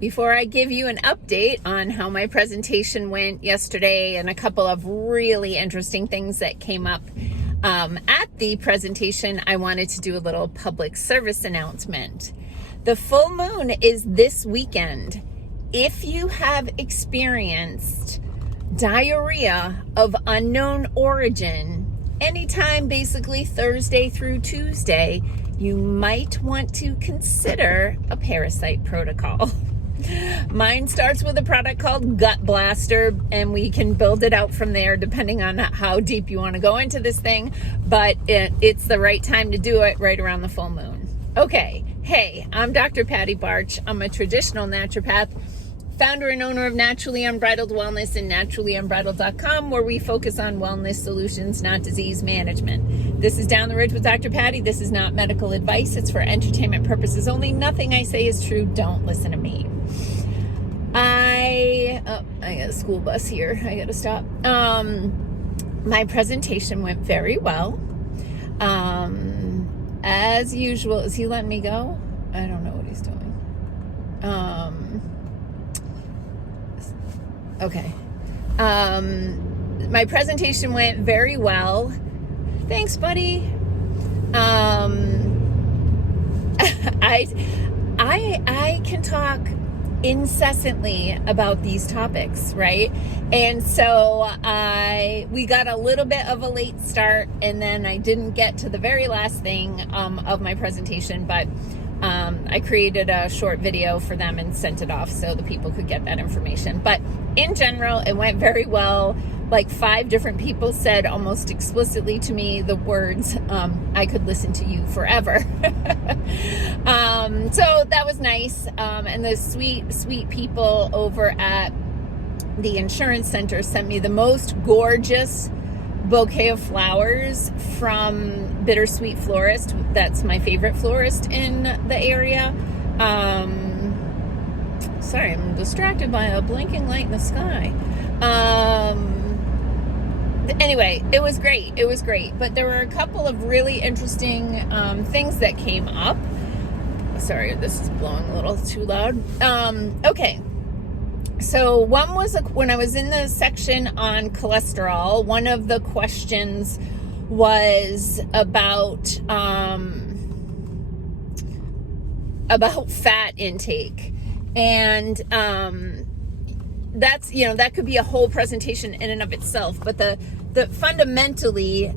Before I give you an update on how my presentation went yesterday and a couple of really interesting things that came up at the presentation, I wanted to do a little public service announcement. The full moon is this weekend. If you have experienced diarrhea of unknown origin, anytime basically Thursday through Tuesday, you might want to consider a parasite protocol. Mine starts with a product called Gut Blaster, and we can build it out from there depending on how deep you want to go into this thing, but it's the right time to do it right around the full moon. Okay, hey, I'm Dr. Patty Barch. I'm a traditional naturopath, founder and owner of Naturally Unbridled Wellness and naturallyunbridled.com, where we focus on wellness solutions, not disease management. This is Down the Ridge with Dr. Patty. This is not medical advice. It's for entertainment purposes only. Nothing I say is true. Don't listen to me. I got a school bus here. I got to stop. My presentation went very well. As usual, is he letting me go? I don't know what he's doing. Okay. My presentation went very well. Thanks, buddy. I can talk incessantly about these topics, right? And so we got a little bit of a late start, and then I didn't get to the very last thing of my presentation, but I created a short video for them and sent it off so the people could get that information. But in general, it went very well. Like 5 different people said almost explicitly to me the words, I could listen to you forever. So that was nice. And the sweet people over at the insurance center sent me the most gorgeous bouquet of flowers from Bittersweet Florist. That's my favorite florist in the area. Sorry, I'm distracted by a blinking light in the sky. Anyway, it was great. It was great. But there were a couple of really interesting things that came up. Sorry, this is blowing a little too loud. Okay. So one was when I was in the section on cholesterol, one of the questions was about fat intake. And that's, that could be a whole presentation in and of itself, but the fundamentally,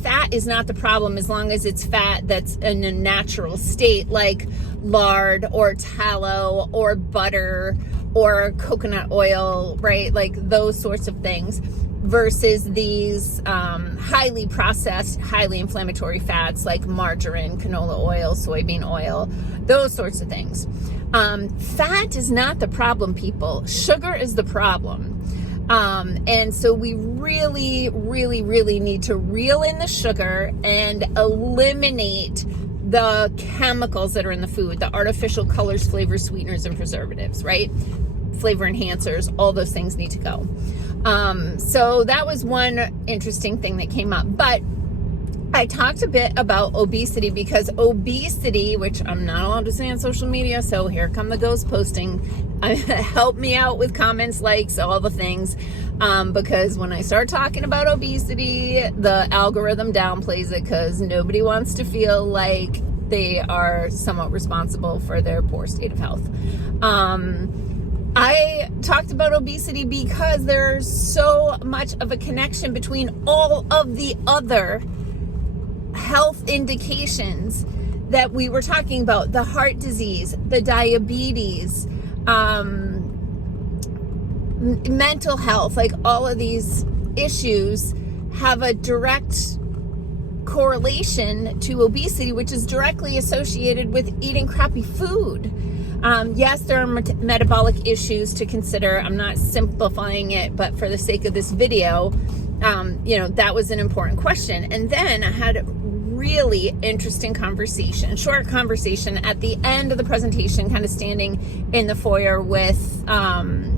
fat is not the problem as long as it's fat that's in a natural state, like lard or tallow or butter or coconut oil, right? Like those sorts of things, versus these highly processed, highly inflammatory fats like margarine, canola oil, soybean oil, those sorts of things. Fat is not the problem, people. Sugar is the problem. And so we really, really, really need to reel in the sugar and eliminate the chemicals that are in the food, the artificial colors, flavors, sweeteners, and preservatives, right? Flavor enhancers, all those things need to go. So that was one interesting thing that came up. But I talked a bit about obesity, because obesity, which I'm not allowed to say on social media, so here come the ghost posting. Help me out with comments, likes, all the things, because when I start talking about obesity, the algorithm downplays it because nobody wants to feel like they are somewhat responsible for their poor state of health. I talked about obesity because there's so much of a connection between all of the other health indications that we were talking about: the heart disease, the diabetes, mental health. Like all of these issues have a direct correlation to obesity, which is directly associated with eating crappy food. Yes, there are metabolic issues to consider. I'm not simplifying it, but for the sake of this video, that was an important question. And then I had really interesting conversation, short conversation at the end of the presentation, kind of standing in the foyer with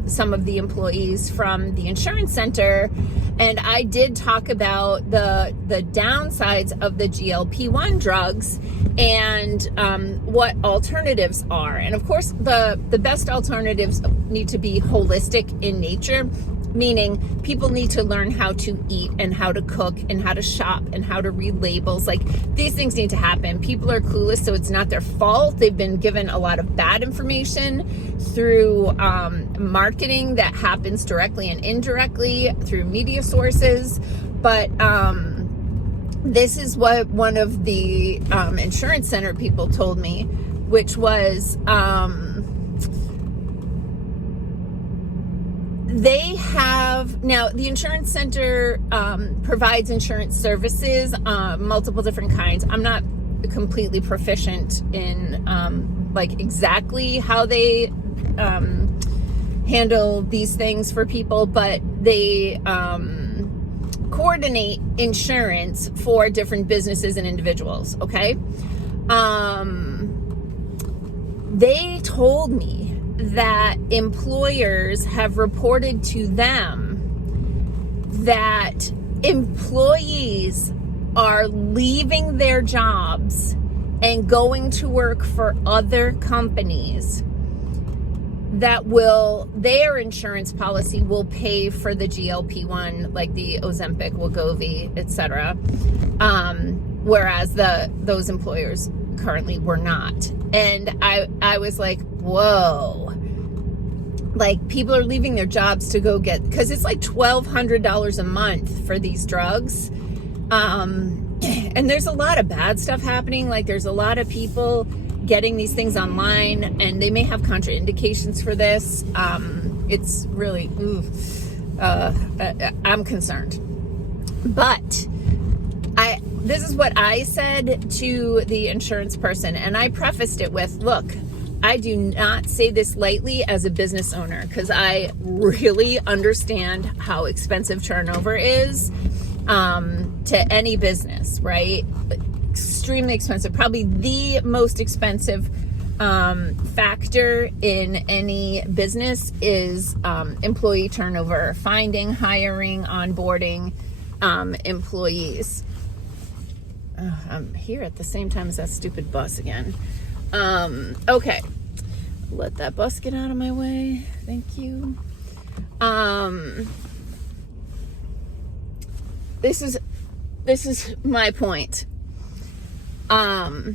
some of the employees from the insurance center. And I did talk about the downsides of the GLP-1 drugs and what alternatives are. And of course, the best alternatives need to be holistic in nature, meaning people need to learn how to eat and how to cook and how to shop and how to read labels. Like, these things need to happen. People are clueless, so it's not their fault. They've been given a lot of bad information through marketing that happens directly and indirectly through media sources. But this is what one of the insurance center people told me, which was they have, now the insurance center provides insurance services, multiple different kinds. I'm not completely proficient in like exactly how they handle these things for people, but they coordinate insurance for different businesses and individuals. Okay. They told me that employers have reported to them that employees are leaving their jobs and going to work for other companies that their insurance policy will pay for the GLP-1, like the Ozempic, Wegovy, etc. Whereas those employers currently were not. And I was like, whoa. Like, people are leaving their jobs to go get, because it's like $1,200 a month for these drugs. And there's a lot of bad stuff happening. Like, there's a lot of people getting these things online, and they may have contraindications for this. It's really, I'm concerned. But this is what I said to the insurance person, and I prefaced it with, look, I do not say this lightly as a business owner, because I really understand how expensive turnover is to any business, right? Extremely expensive, probably the most expensive factor in any business is employee turnover, finding, hiring, onboarding employees. I'm here at the same time as that stupid bus again. Okay, let that bus get out of my way. Thank you. This is my point. I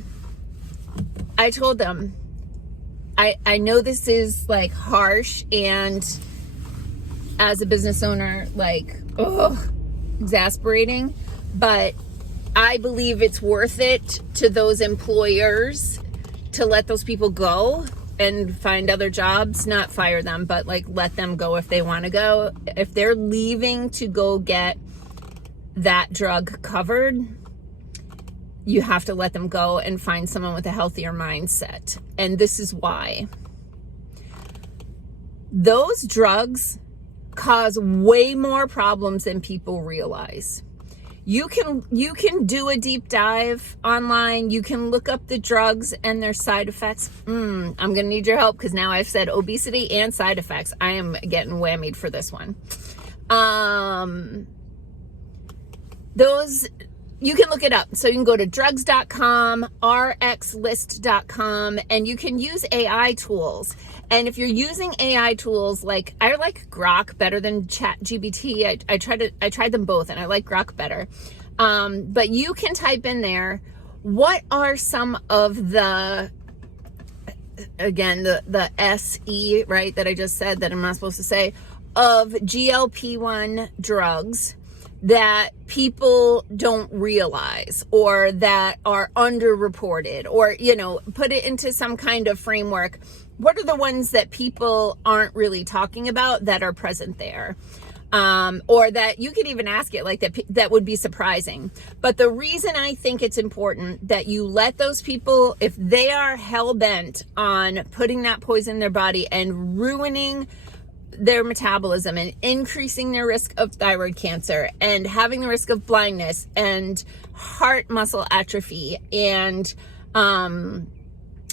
told them, I know this is like harsh, and as a business owner, like, exasperating, but I believe it's worth it to those employers to let those people go and find other jobs, not fire them, but like let them go if they want to go. If they're leaving to go get that drug covered, you have to let them go and find someone with a healthier mindset. And this is why. Those drugs cause way more problems than people realize. You can do a deep dive online. You can look up the drugs and their side effects. I'm going to need your help, because now I've said obesity and side effects. I am getting whammied for this one. Those, you can look it up. So you can go to drugs.com, rxlist.com, and you can use AI tools. And if you're using AI tools, like, I like Grok better than ChatGPT. I tried them both, and I like Grok better. But you can type in there, what are some of the, again, the SE, right, that I just said that I'm not supposed to say, of GLP-1 drugs that people don't realize, or that are underreported, or, put it into some kind of framework. What are the ones that people aren't really talking about that are present there? Or that you could even ask it, like that would be surprising. But the reason I think it's important that you let those people, if they are hell-bent on putting that poison in their body and ruining their metabolism and increasing their risk of thyroid cancer and having the risk of blindness and heart muscle atrophy and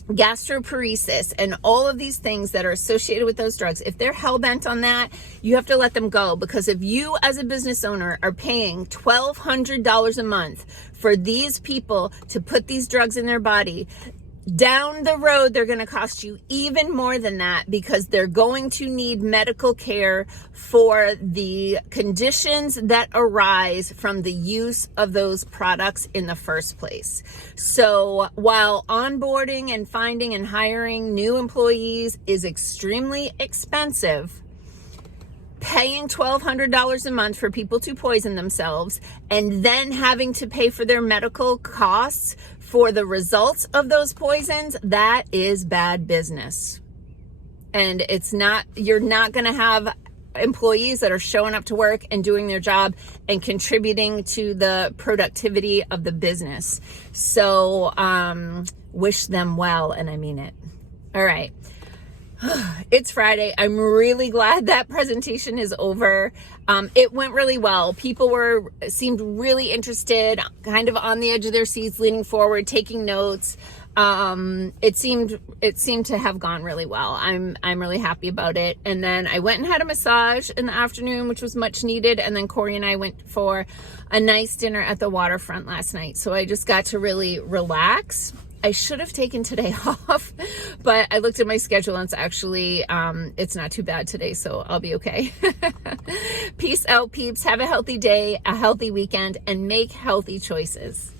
gastroparesis and all of these things that are associated with those drugs. If they're hell-bent on that, you have to let them go, because if you as a business owner are paying $1,200 a month for these people to put these drugs in their body, down the road, they're going to cost you even more than that, because they're going to need medical care for the conditions that arise from the use of those products in the first place. So while onboarding and finding and hiring new employees is extremely expensive, paying $1,200 a month for people to poison themselves and then having to pay for their medical costs for the results of those poisons, that is bad business. And you're not going to have employees that are showing up to work and doing their job and contributing to the productivity of the business. So wish them well, and I mean it. All right. It's Friday. I'm really glad that presentation is over. It went really well. People seemed really interested, kind of on the edge of their seats, leaning forward, taking notes. It seemed to have gone really well. I'm really happy about it. And then I went and had a massage in the afternoon, which was much needed. And then Corey and I went for a nice dinner at the waterfront last night. So I just got to really relax. I should have taken today off, but I looked at my schedule and it's actually, it's not too bad today, so I'll be okay. Peace out, peeps. Have a healthy day, a healthy weekend, and make healthy choices.